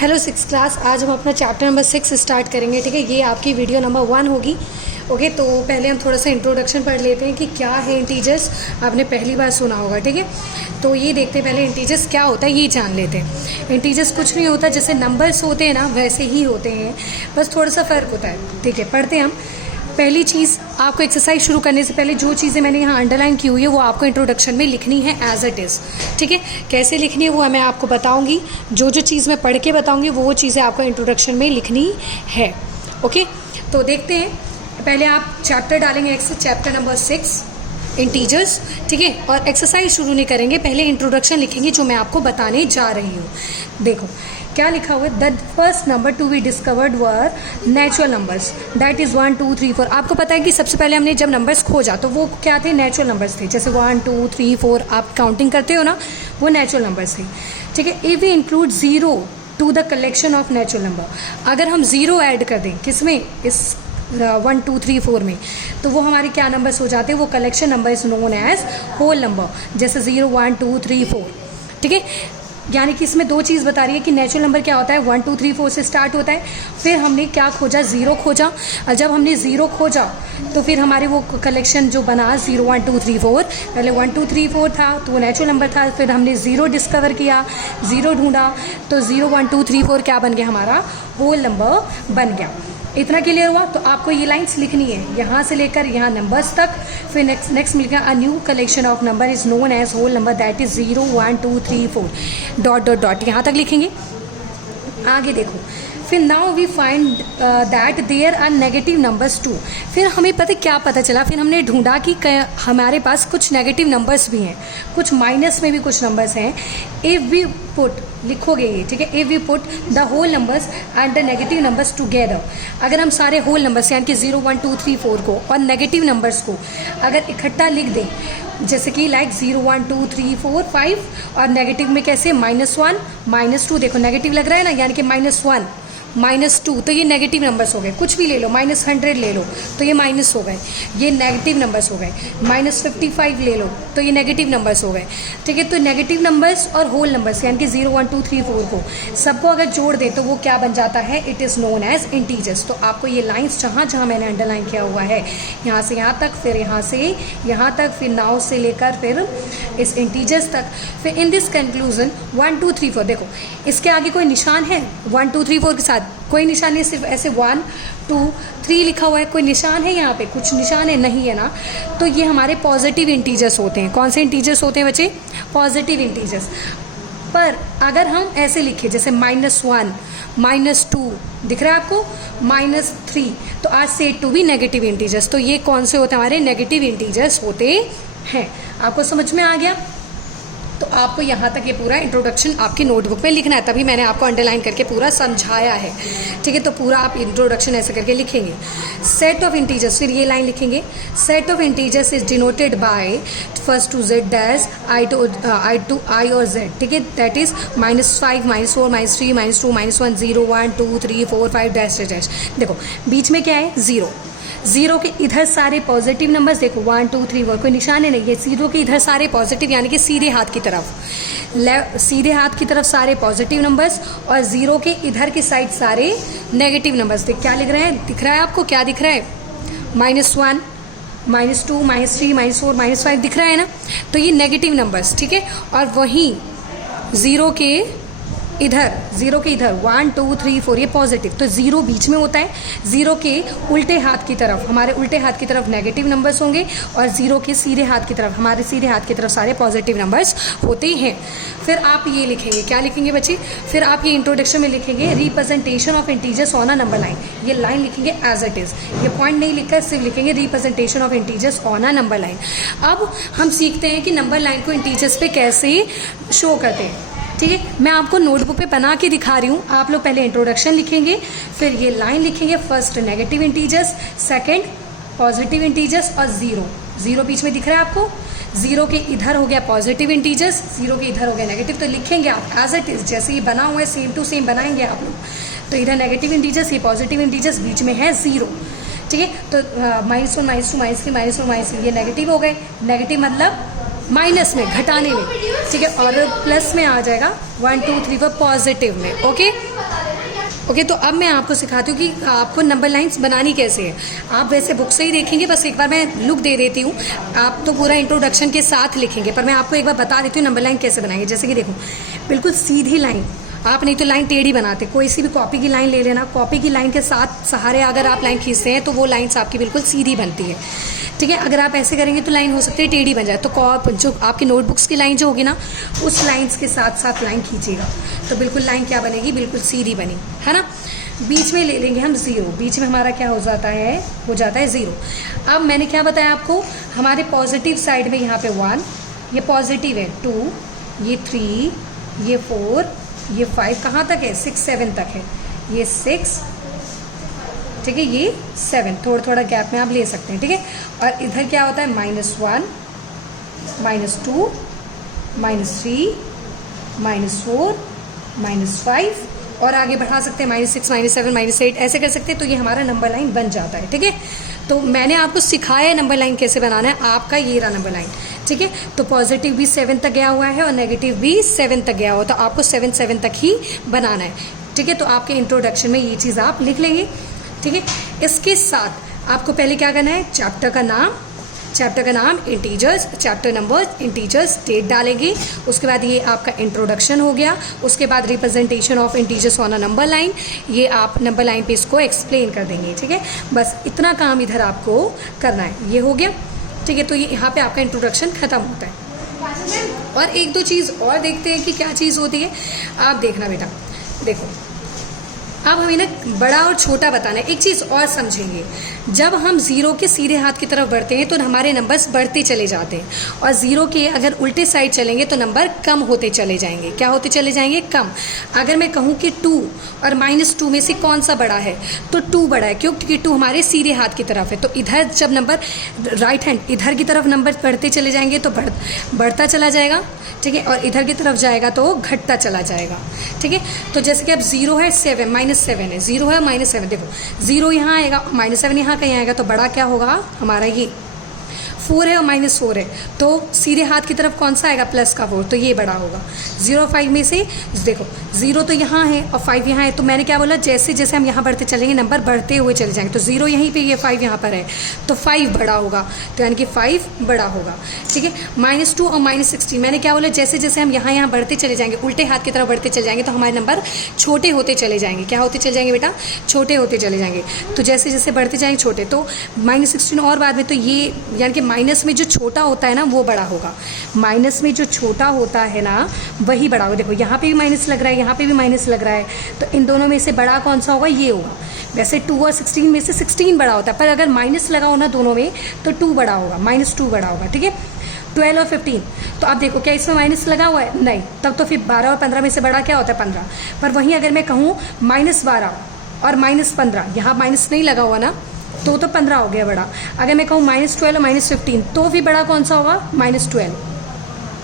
Hello six class. आज हम अपना चैप्टर नंबर 6 स्टार्ट करेंगे। ठीक है, ये आपकी वीडियो नंबर 1 होगी। ओके, तो पहले हम थोड़ा सा इंट्रोडक्शन पढ़ लेते हैं कि क्या है इंटीजर्स। आपने पहली बार सुना होगा। ठीक है, तो ये देखते हैं पहले इंटीजर्स क्या होता है, ये जान लेते हैं। इंटीजर्स कुछ नहीं होता, जैसे नंबर्स होते हैं ना वैसे ही होते हैं, बस थोड़ा सा फ़र्क होता है। ठीक है, पढ़ते हैं हम। पहली चीज़, आपको एक्सरसाइज शुरू करने से पहले जो चीज़ें मैंने यहाँ अंडरलाइन की हुई है वो आपको इंट्रोडक्शन में लिखनी है एज इट इज़। ठीक है, कैसे लिखनी है वो मैं आपको बताऊंगी। जो जो चीज़ मैं पढ़ के बताऊंगी वो चीज़ें आपको इंट्रोडक्शन में लिखनी है। ओके, तो देखते हैं। पहले आप चैप्टर डालेंगे चैप्टर नंबर 6 इंटीजर्स। ठीक है, और एक्सरसाइज शुरू नहीं करेंगे, पहले इंट्रोडक्शन लिखेंगे जो मैं आपको बताने जा रही हूँ। देखो क्या लिखा हुआ है, the first number to be discovered were natural numbers, that is 1 2 3 4। आपको पता है कि सबसे पहले हमने जब नंबर्स खोजा तो वो क्या थे, नेचुरल नंबर्स थे। जैसे 1 2 3 4 आप काउंटिंग करते हो ना, वो नेचुरल नंबर्स थे। ठीक है, if we include 0 to the collection of natural number, अगर हम 0 ऐड कर दें किसमें, इस 1 2 3 4 में, तो वो हमारे क्या नंबर्स हो जाते हैं, वो collection number is known as whole number. जैसे 0 1 2 3 4। ठीक है, यानी कि इसमें दो चीज़ बता रही है कि नेचुरल नंबर क्या होता है, 1 2 3 4 से स्टार्ट होता है। फिर हमने क्या खोजा, 0 खोजा, और जब हमने 0 खोजा तो फिर हमारे वो कलेक्शन जो बना 0 1 2 3 4, पहले 1 2 3 4 था तो वो नेचुरल नंबर था। फिर हमने 0 डिस्कवर किया, 0 ढूंढा, तो 0 1 2 3 4 क्या बन गया, हमारा होल नंबर बन गया। इतना क्लियर हुआ। तो आपको ये लाइंस लिखनी है यहाँ से लेकर यहाँ नंबर्स तक। फिर नेक्स्ट मिल गया, a new collection of number is known as whole number, that is 0 1 2 3 4 dot dot dot, यहाँ तक लिखेंगे। आगे देखो, फिर now we find that there are negative numbers too. फिर हमें क्या पता चला, फिर हमने ढूंढा कि हमारे पास कुछ नेगेटिव नंबर्स भी हैं, कुछ माइनस में भी कुछ नंबर्स हैं। इफ़ वी पुट, लिखोगे ये, ठीक है, if we put the whole numbers and the negative numbers together, अगर हम सारे होल नंबर्स यानी कि 0 1 2 3 4 को और नेगेटिव नंबर्स को अगर इकट्ठा लिख दें, जैसे कि लाइक 0 1 2 3 4 5, और नेगेटिव में कैसे, -1 -2, देखो नेगेटिव लग रहा है ना, यानी कि -1 -2, तो ये नेगेटिव नंबर्स हो गए। कुछ भी ले लो, -100 ले लो तो ये माइनस हो गए, ये नेगेटिव नंबर्स हो गए। -55 ले लो तो ये नेगेटिव नंबर्स हो गए। ठीक है, तो नेगेटिव नंबर्स और होल नंबर्स यानी कि 0 1 2 3 4 को सबको अगर जोड़ दें तो वो क्या बन जाता है, it is known as integers. तो आपको ये लाइंस जहाँ जहाँ मैंने अंडरलाइन किया हुआ है, यहाँ से यहाँ तक, फिर यहाँ से यहाँ तक, फिर नाउ से लेकर फिर इस इंटीजर्स तक, फिर इन दिस कंक्लूजन 1 2 3 4। देखो इसके आगे कोई निशान है 1 2 3 4 के साथ, कोई निशान नहीं, सिर्फ ऐसे 1 2 3 लिखा हुआ है। कोई निशान है यहाँ पे, कुछ निशान है, नहीं है ना, तो ये हमारे पॉजिटिव इंटीजर्स होते हैं। कौन से इंटीजर्स होते हैं बच्चे, पॉजिटिव इंटीजर्स। पर अगर हम ऐसे लिखें जैसे -1 -2, दिख रहा है आपको, -3, तो आज से टू भी नेगेटिव इंटीजर्स। तो ये कौन से होते हैं, हमारे नेगेटिव इंटीजर्स होते हैं। आपको समझ में आ गया। तो आपको यहाँ तक ये पूरा इंट्रोडक्शन आपकी नोटबुक में लिखना है, तभी मैंने आपको अंडरलाइन करके पूरा समझाया है। ठीक है, तो पूरा आप इंट्रोडक्शन ऐसे करके लिखेंगे। सेट ऑफ इंटीजर्स, फिर ये लाइन लिखेंगे, set of integers is denoted by first to z dash i to i और z। ठीक है, दैट इज -5 -4 -3 -2 -1 0 1 2 3 4 5 डैश डैश। देखो बीच में क्या है, 0 के इधर सारे पॉजिटिव नंबर्स, देखो 1 2 3 4, कोई निशान है नहीं, ये 0 के इधर सारे पॉजिटिव यानी कि सीधे हाथ की तरफ, सीधे हाथ की तरफ सारे पॉजिटिव नंबर्स, और 0 के इधर की साइड सारे नेगेटिव नंबर्स। देख क्या लिख रहे हैं, दिख रहा है आपको, क्या दिख रहा है, -1 -2 -3 -4 -5 दिख रहा है ना, तो ये नेगेटिव नंबर्स। ठीक है, और वहीं 0 के इधर 1 2 3 4 ये पॉजिटिव, तो 0 बीच में होता है। 0 के उल्टे हाथ की तरफ, हमारे उल्टे हाथ की तरफ नेगेटिव नंबर्स होंगे, और 0 के सीधे हाथ की तरफ, हमारे सीधे हाथ की तरफ सारे पॉजिटिव नंबर्स होते हैं। फिर आप ये लिखेंगे, क्या लिखेंगे बच्चे, फिर आप ये इंट्रोडक्शन में लिखेंगे, representation of integers on a number line. ये लाइन लिखेंगे एज इट इज़, ये पॉइंट नहीं लिखकर सिर्फ लिखेंगे representation of integers on a number line. अब हम सीखते हैं कि नंबर लाइन को इंटीजर्स पे कैसे शो करते हैं। ठीक है, मैं आपको नोटबुक पे बना के दिखा रही हूँ। आप लोग पहले इंट्रोडक्शन लिखेंगे, फिर ये लाइन लिखेंगे, first negative integers, second positive integers, और 0 बीच में दिख रहा है आपको, 0 के इधर हो गया पॉजिटिव इंटीजर्स, 0 के इधर हो गया नेगेटिव। तो लिखेंगे आप एज इट इज, जैसे ये बना हुआ है सेम टू सेम बनाएंगे आप लोग। तो इधर नेगेटिव इंटीजर्स, ये पॉजिटिव इंटीजर्स, बीच में है 0। ठीक है, तो -1 -2 -3 -1 -3 ये नेगेटिव हो गए। नेगेटिव मतलब माइनस में, घटाने में, ठीक है, और प्लस में आ जाएगा 1 2 3 4 पॉजिटिव में। ओके ओके, तो अब मैं आपको सिखाती हूँ कि आपको नंबर लाइंस बनानी कैसे है। आप वैसे बुक से ही देखेंगे, बस एक बार मैं लुक दे देती हूँ। आप तो पूरा इंट्रोडक्शन के साथ लिखेंगे, पर मैं आपको एक बार बता देती हूँ नंबर लाइन कैसे बनाएंगे। जैसे कि देखो, बिल्कुल सीधी लाइन, आप नहीं तो लाइन टेढ़ी बनाते, कोई सी भी कॉपी की लाइन ले लेना, कॉपी की लाइन के साथ सहारे अगर आप लाइन खींचते हैं तो वो लाइन्स आपकी बिल्कुल सीधी बनती है, ठीक है। अगर आप ऐसे करेंगे तो लाइन हो सकती है टेढ़ी बन जाए। तो जो आपकी नोटबुक्स की लाइन जो होगी ना, उस लाइन्स के साथ साथ लाइन खींचेगा तो बिल्कुल लाइन क्या बनेगी, बिल्कुल सीधी बनी, है ना। बीच में ले लेंगे हम 0, बीच में हमारा क्या हो जाता है 0। अब मैंने क्या बताया आपको, हमारे पॉजिटिव साइड में यहाँ पे 1, ये पॉजिटिव है, 2, ये 3, ये 4, ये 5, कहाँ तक है 6 7 तक है, ये 6, ठीक है, ये 7, थोड़ा थोड़ा गैप में आप ले सकते हैं, ठीक है। और इधर क्या होता है -1, -2, -3, -4, -5, और आगे बढ़ा सकते हैं -6, -7, -8, ऐसे कर सकते हैं। तो ये हमारा नंबर लाइन बन जाता है, ठीक है। तो मैंने आपको सिखाया है नंबर लाइन कैसे बनाना है। आपका ये रहा नंबर लाइन, ठीक है। तो पॉजिटिव भी 7 तक गया हुआ है और नेगेटिव भी 7 तक गया हुआ, तो आपको 7 7 तक ही बनाना है, ठीक है। तो आपके इंट्रोडक्शन में ये चीज़ आप लिख लेंगे, ठीक है। इसके साथ आपको पहले क्या करना है, चैप्टर का नाम integers, chapter number integers, date डालेंगे। उसके बाद ये आपका इंट्रोडक्शन हो गया। उसके बाद representation of integers on a number line, ये आप नंबर लाइन पे इसको एक्सप्लेन कर देंगे, ठीक है। बस इतना काम इधर आपको करना है, ये हो गया, ठीक है। तो ये यहाँ पे आपका इंट्रोडक्शन खत्म होता है। और एक दो चीज़ और देखते हैं कि क्या चीज़ होती है। आप देखना बेटा, देखो अब हमें ना बड़ा और छोटा बताना है। एक चीज़ और समझेंगे, जब हम 0 के सीधे हाथ की तरफ बढ़ते हैं तो हमारे नंबर्स बढ़ते चले जाते हैं, और 0 के अगर उल्टे साइड चलेंगे तो नंबर कम होते चले जाएंगे। क्या होते चले जाएंगे, कम। अगर मैं कहूँ कि 2 और -2 में से कौन सा बड़ा है, तो 2 बड़ा है। क्यों, क्योंकि 2 हमारे सीधे हाथ की तरफ है। तो इधर जब नंबर राइट हैंड इधर की तरफ नंबर बढ़ते चले जाएंगे तो बढ़ता चला जाएगा, ठीक है, और इधर की तरफ जाएगा तो घटता चला जाएगा, ठीक है। तो जैसे कि अब 0 है, 7 -7 है, 0 है -7, देखो 0 यहाँ आएगा, -7 यहाँ कहीं आएगा, तो बड़ा क्या होगा हमारा, ये 4 है और -4 है, तो सीधे हाथ की तरफ कौन सा आएगा, प्लस का 4, तो ये बड़ा होगा। 0 5 में से देखो 0 तो यहाँ है और 5 यहाँ है, तो मैंने क्या बोला, जैसे जैसे हम यहाँ बढ़ते चलेंगे नंबर बढ़ते हुए चले जाएंगे। तो 0 यहीं पे, ये 5 यहाँ पर है, तो 5 बड़ा होगा, तो यानी कि 5 बड़ा होगा, ठीक है। -2 और -16 मैंने क्या बोला, जैसे जैसे हम यहाँ बढ़ते चले जाएंगे, उल्टे हाथ की तरफ बढ़ते चले जाएंगे, तो हमारे नंबर छोटे होते चले जाएंगे। क्या होते चले जाएंगे बेटा, छोटे होते चले जाएंगे। तो जैसे जैसे बढ़ते जाएंगे छोटे, तो -16 और बाद में, तो ये यानी कि माइनस में जो छोटा होता है ना वो बड़ा होगा, माइनस में जो छोटा होता है ना वही बड़ा होगा। देखो यहाँ पे भी माइनस लग रहा है, यहाँ पे भी माइनस लग रहा है, तो इन दोनों में से बड़ा कौन सा होगा, ये होगा। वैसे 2 और 16 में से 16 बड़ा होता है, पर अगर माइनस लगा हो ना दोनों में तो 2 बड़ा होगा, -2 बड़ा होगा, ठीक है। 12 और 15, तो अब देखो क्या इसमें माइनस लगा हुआ है, नहीं, तब तो फिर 12 और 15 में से बड़ा क्या होता है, 15। पर वहीं अगर मैं कहूँ -12 और -15, यहाँ माइनस नहीं लगा हुआ ना, तो 15 हो गया बड़ा। अगर मैं कहूँ -12 और -15, तो भी बड़ा कौन सा होगा, -12,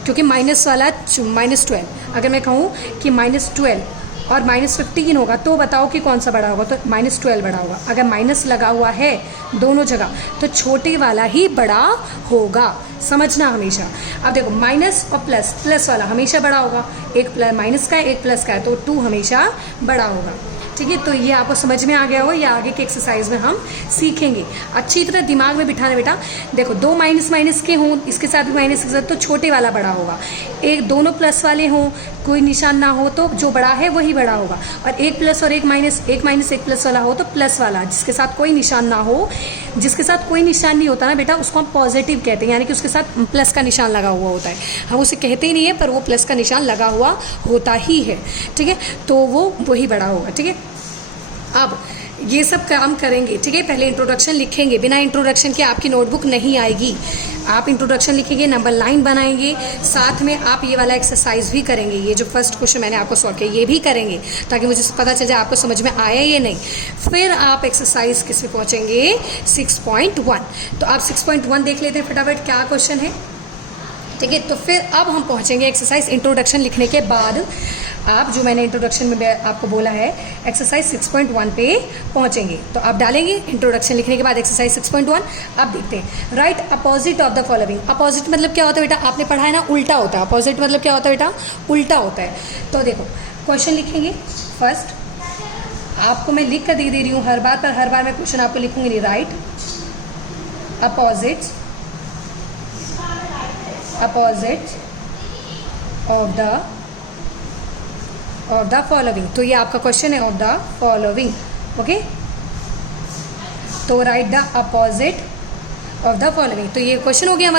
क्योंकि माइनस वाला -12। अगर मैं कहूँ कि -12 और -15 होगा, तो बताओ कि कौन सा बड़ा होगा, तो -12 बड़ा होगा। अगर माइनस लगा हुआ है दोनों जगह, तो छोटे वाला ही बड़ा होगा, समझना हमेशा। अब देखो माइनस और प्लस वाला हमेशा बड़ा होगा, एक माइनस का है एक प्लस का है, तो 2 हमेशा बड़ा होगा, ठीक है। तो ये आपको समझ में आ गया हो, या आगे के एक्सरसाइज में हम सीखेंगे। अच्छी तरह दिमाग में बिठाना बेटा। देखो 2 माइनस के हों, इसके साथ भी माइनस के साथ, तो छोटे वाला बड़ा होगा। एक दोनों प्लस वाले हों, कोई निशान ना हो, तो जो बड़ा है वही बड़ा होगा। और एक प्लस और एक माइनस एक प्लस वाला हो, तो प्लस वाला, जिसके साथ कोई निशान ना हो, जिसके साथ कोई निशान नहीं होता ना बेटा, उसको हम पॉजिटिव कहते हैं, यानी कि उसके साथ प्लस का निशान लगा हुआ होता है। हम उसे कहते ही नहीं है, पर वो प्लस का निशान लगा हुआ होता ही है, ठीक है। तो वो वही बड़ा होगा, ठीक है। अब ये सब काम करेंगे, ठीक है। पहले इंट्रोडक्शन लिखेंगे, बिना इंट्रोडक्शन के आपकी नोटबुक नहीं आएगी। आप इंट्रोडक्शन लिखेंगे, नंबर लाइन बनाएंगे, साथ में आप ये वाला एक्सरसाइज भी करेंगे। ये जो फर्स्ट क्वेश्चन मैंने आपको सॉल्व किया ये भी करेंगे, ताकि मुझे पता चल जाए आपको समझ में आया या नहीं। फिर आप एक्सरसाइज किस पे पहुँचेंगे, 6.1। तो आप 6.1 देख लेते हैं फटाफट क्या क्वेश्चन है, ठीक है। तो फिर अब हम पहुँचेंगे एक्सरसाइज इंट्रोडक्शन लिखने के बाद। आप जो मैंने इंट्रोडक्शन में आपको बोला है एक्सरसाइज 6.1 पे पहुंचेंगे। तो आप डालेंगे इंट्रोडक्शन लिखने के बाद एक्सरसाइज 6.1। अब देखते हैं, right opposite of the following. Opposite मतलब क्या होता है बेटा, आपने पढ़ा है ना, उल्टा होता है। अपोजिट मतलब क्या होता है बेटा, उल्टा होता है। तो देखो क्वेश्चन लिखेंगे फर्स्ट, आपको मैं लिख कर दे रही हूँ हर बार, पर हर बार मैं क्वेश्चन आपको लिखूंगी नहीं। Right opposite of the following. तो ये आपका क्वेश्चन है, ऑफ द फॉलोइंग। ओके, तो right the opposite of the following. तो ये क्वेश्चन हो गया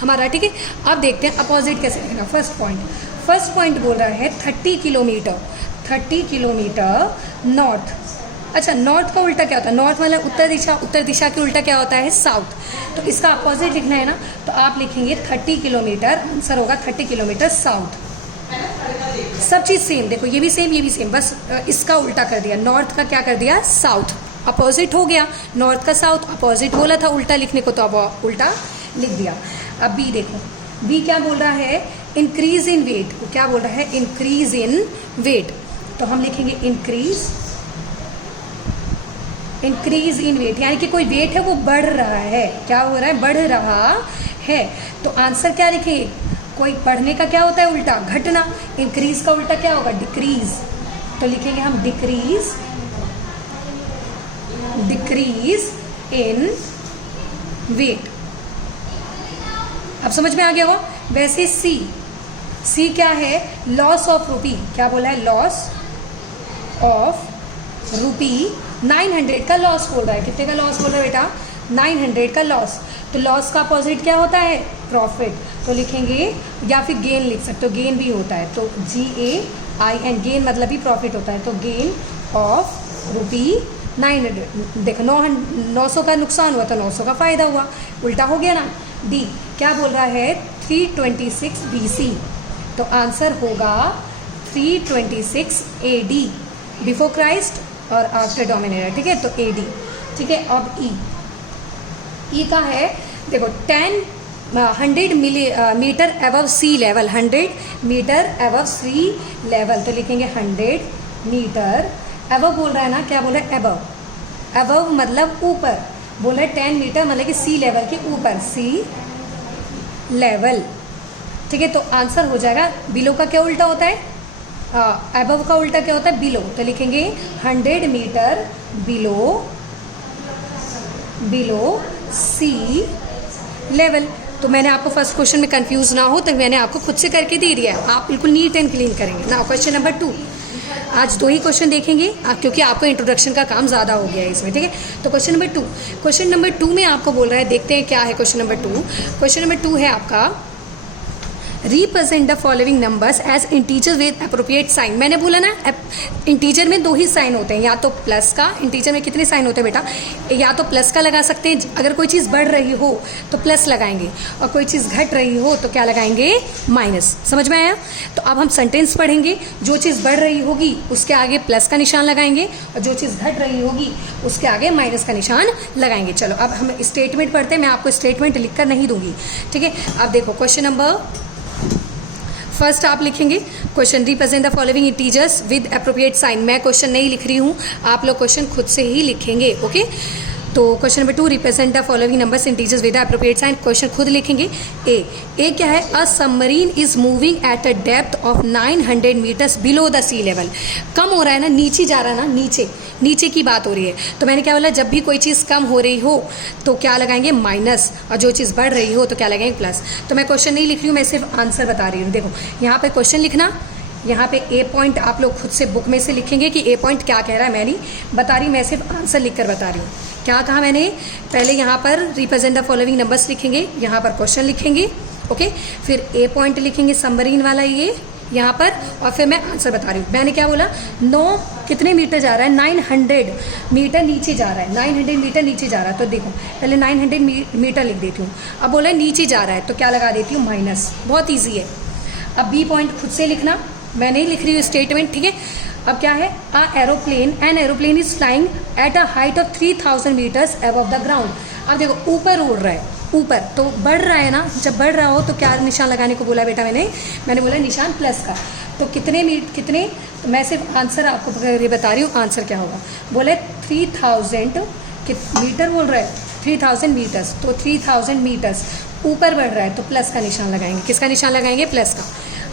हमारा ठीक है। अब देखते हैं अपोजिट कैसे लिखना। फर्स्ट पॉइंट बोल रहा है 30 किलोमीटर नॉर्थ। अच्छा, नॉर्थ का उल्टा क्या होता है? नॉर्थ मतलब उत्तर दिशा के उल्टा क्या होता है? साउथ। तो इसका अपोजिट लिखना है ना, तो आप लिखेंगे 30 किलोमीटर, आंसर होगा 30 किलोमीटर साउथ। सब चीज़ सेम, देखो ये भी सेम, बस इसका उल्टा कर दिया। नॉर्थ का क्या कर दिया? साउथ। अपोजिट हो गया, नॉर्थ का साउथ। अपोजिट बोला था उल्टा लिखने को, तो अब उल्टा लिख दिया। अब बी देखो, बी क्या बोल रहा है? Increase in weight. क्या बोल रहा है? Increase in weight. तो हम लिखेंगे इंक्रीज इन वेट, यानी कि कोई वेट है वो बढ़ रहा है। क्या हो रहा है? बढ़ रहा है। तो आंसर क्या लिखेंगे? कोई बढ़ने का क्या होता है? उल्टा, घटना। इंक्रीज का उल्टा क्या होगा? डिक्रीज। तो लिखेंगे हम डिक्रीज इन वेट। अब समझ में आ गया होगा। वैसे सी क्या है? Loss of rupee. क्या बोला है? लॉस ऑफ रुपी 900 का लॉस बोल रहा है। कितने का लॉस बोल रहा है बेटा? 900 का लॉस। तो लॉस का अपोजिट क्या होता है? प्रॉफिट। तो लिखेंगे, या फिर गेन लिख सकते हो, गेन भी होता है। तो GAIN, गेन मतलब भी प्रॉफिट होता है। तो गेन ऑफ रुपी 900। देखो 900 का नुकसान हुआ तो 900 का फायदा हुआ, उल्टा हो गया ना। डी क्या बोल रहा है? 326 BC। तो आंसर होगा 326 AD, बिफोर क्राइस्ट और आफ्टर डोमिनेटर। ठीक है, तो AD। ठीक है, अब ई का है, देखो 100 metre above sea level. 100 metre above sea level, तो लिखेंगे 100 मीटर अबव। बोल रहा है ना, क्या बोल रहा है? अबव मतलब ऊपर। बोल रहा है 10 मीटर मतलब कि सी लेवल के ऊपर, सी लेवल। ठीक है, तो आंसर हो जाएगा, बिलो का क्या उल्टा होता है? अबव का उल्टा क्या होता है? बिलो। तो लिखेंगे 100 मीटर बिलो सी लेवल। तो मैंने आपको फर्स्ट क्वेश्चन में कंफ्यूज ना हो, तो मैंने आपको खुद से करके दे दिया है। आप बिल्कुल नीट एंड क्लीन करेंगे ना। क्वेश्चन नंबर 2, आज 2 ही क्वेश्चन देखेंगे क्योंकि आपको इंट्रोडक्शन का काम ज़्यादा हो गया है इसमें। ठीक है, तो क्वेश्चन नंबर 2 में आपको बोल रहा है, देखते हैं क्या है क्वेश्चन नंबर 2। क्वेश्चन नंबर 2 है आपका, represent the following numbers as integer with appropriate sign. मैंने बोला ना, इंटीजर में 2 ही साइन होते हैं, या तो प्लस का। इंटीजर में कितने साइन होते हैं बेटा? या तो प्लस का लगा सकते हैं, अगर कोई चीज़ बढ़ रही हो तो प्लस लगाएंगे, और कोई चीज़ घट रही हो तो क्या लगाएंगे? माइनस। समझ में आया? तो अब हम सेंटेंस पढ़ेंगे। जो चीज़ बढ़ रही होगी उसके आगे प्लस का निशान लगाएंगे, और जो चीज़ घट रही होगी उसके आगे माइनस का निशान लगाएंगे। चलो अब हम स्टेटमेंट पढ़ते हैं। मैं आपको स्टेटमेंट लिख कर नहीं दूंगी। ठीक है, अब देखो क्वेश्चन नंबर फर्स्ट आप लिखेंगे question, represent the following integers with appropriate sign. मैं क्वेश्चन नहीं लिख रही हूँ, आप लोग क्वेश्चन खुद से ही लिखेंगे। ओके, तो question number 2, represent the following numbers integers with appropriate sign. Question खुद लिखेंगे। ए क्या है? A submarine is moving at a depth of 900 meters below the sea level. कम हो रहा है ना, नीचे जा रहा है ना, नीचे की बात हो रही है। तो मैंने क्या बोला? जब भी कोई चीज़ कम हो रही हो तो क्या लगाएंगे? माइनस, और जो चीज़ बढ़ रही हो तो क्या लगाएंगे? प्लस। तो मैं क्वेश्चन नहीं लिख रही हूँ, मैं सिर्फ आंसर बता रही हूँ। देखो यहाँ पे क्वेश्चन लिखना, यहाँ पे ए पॉइंट आप लोग खुद से बुक में से लिखेंगे कि ए पॉइंट क्या कह रहा है। मैं नहीं बता रही, मैं सिर्फ आंसर लिख कर बता रही हूँ। क्या कहा मैंने? पहले यहाँ पर रिप्रेजेंट द फॉलोइंग नंबर्स लिखेंगे, यहाँ पर क्वेश्चन लिखेंगे। ओके, फिर ए पॉइंट लिखेंगे सबमरीन वाला ये यहाँ पर, और फिर मैं आंसर बता रही हूँ। मैंने क्या बोला? 9 कितने मीटर जा रहा है? 900 मीटर नीचे जा रहा है। 900 मीटर नीचे जा रहा है। तो देखो पहले 900 मीटर लिख देती हूँ। अब बोला नीचे जा रहा है तो क्या लगा देती हूँ? माइनस। बहुत ईजी है। अब बी पॉइंट खुद से लिखना, मैं नहीं लिख रही हूँ स्टेटमेंट। ठीक है, अब क्या है? An aeroplane is flying at a height of 3000 metres above the ground. अब देखो ऊपर उड़ रहा है, ऊपर तो बढ़ रहा है ना। जब बढ़ रहा हो तो क्या निशान लगाने को बोला बेटा? मैंने बोला निशान प्लस का। तो कितने, तो मैं सिर्फ आंसर आपको बता रही हूँ आंसर क्या होगा। बोले 3000 मीटर बोल रहा है, 3000 मीटर्स, तो 3000 मीटर्स ऊपर बढ़ रहा है तो प्लस का निशान लगाएंगे। किसका निशान लगाएंगे? प्लस का।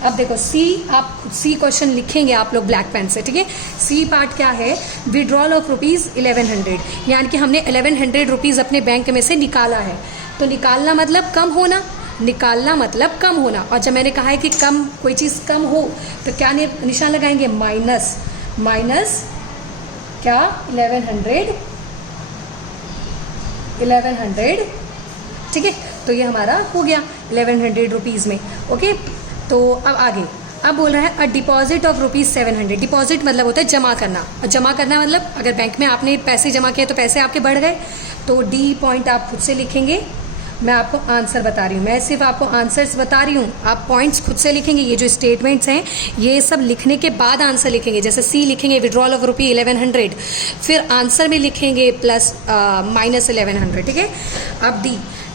अब देखो सी, आप सी क्वेश्चन लिखेंगे आप लोग ब्लैक पेन से, ठीक है। सी पार्ट क्या है? विड्रॉल ऑफ रुपीज़ 1100, यानी कि हमने 1100 रुपीज़ अपने बैंक में से निकाला है। तो निकालना मतलब कम होना, निकालना मतलब कम होना। और जब मैंने कहा है कि कम, कोई चीज़ कम हो तो क्या निशान लगाएंगे? माइनस, माइनस क्या? 1100, ठीक है। तो ये हमारा हो गया 1100 रुपीज़ में, ओके। तो अब आगे, अब बोल रहा है अ डिपॉजिट ऑफ ₹700। डिपॉजिट मतलब होता है जमा करना, और जमा करना मतलब अगर बैंक में आपने पैसे जमा किए तो पैसे आपके बढ़ गए, तो डी पॉइंट आप खुद से लिखेंगे। मैं आपको आंसर बता रही हूँ, मैं सिर्फ आपको आंसर्स बता रही हूँ, आप पॉइंट्स खुद से लिखेंगे। ये जो स्टेटमेंट्स हैं ये सब लिखने के बाद आंसर लिखेंगे। जैसे सी लिखेंगे विड्रॉल ऑफ ₹1100, फिर आंसर में लिखेंगे प्लस माइनस 1100, ठीक है। अब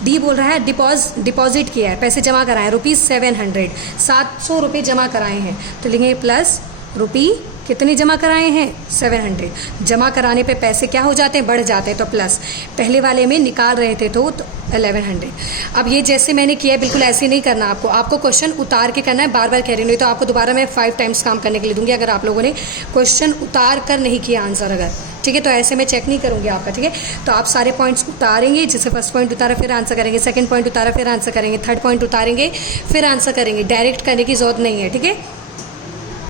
डी बोल रहा है डिपॉजिट किया है, पैसे जमा कराए ₹700, 700 रुपये जमा कराए हैं, तो लिखेंगे प्लस रुपी कितने जमा कराए हैं? 700। जमा कराने पे पैसे क्या हो जाते हैं? बढ़ जाते हैं, तो प्लस। पहले वाले में निकाल रहे थे तो 1100। अब ये जैसे मैंने किया है बिल्कुल ऐसे नहीं करना आपको, आपको क्वेश्चन उतार के करना है, बार बार कह रही हूँ, नहीं तो आपको दोबारा मैं 5 टाइम्स काम करने के लिए दूंगी अगर आप लोगों ने क्वेश्चन उतार कर नहीं किया आंसर अगर, ठीक है। तो ऐसे मैं चेक नहीं करूँगी आपका, ठीक है। तो आप सारे पॉइंट्स उतारेंगे, जैसे फर्स्ट पॉइंट उतारा फिर आंसर करेंगे, सेकंड पॉइंट उतारा फिर आंसर करेंगे, थर्ड पॉइंट उतारेंगे फिर आंसर करेंगे, डायरेक्ट करने की जरूरत नहीं है, ठीक है।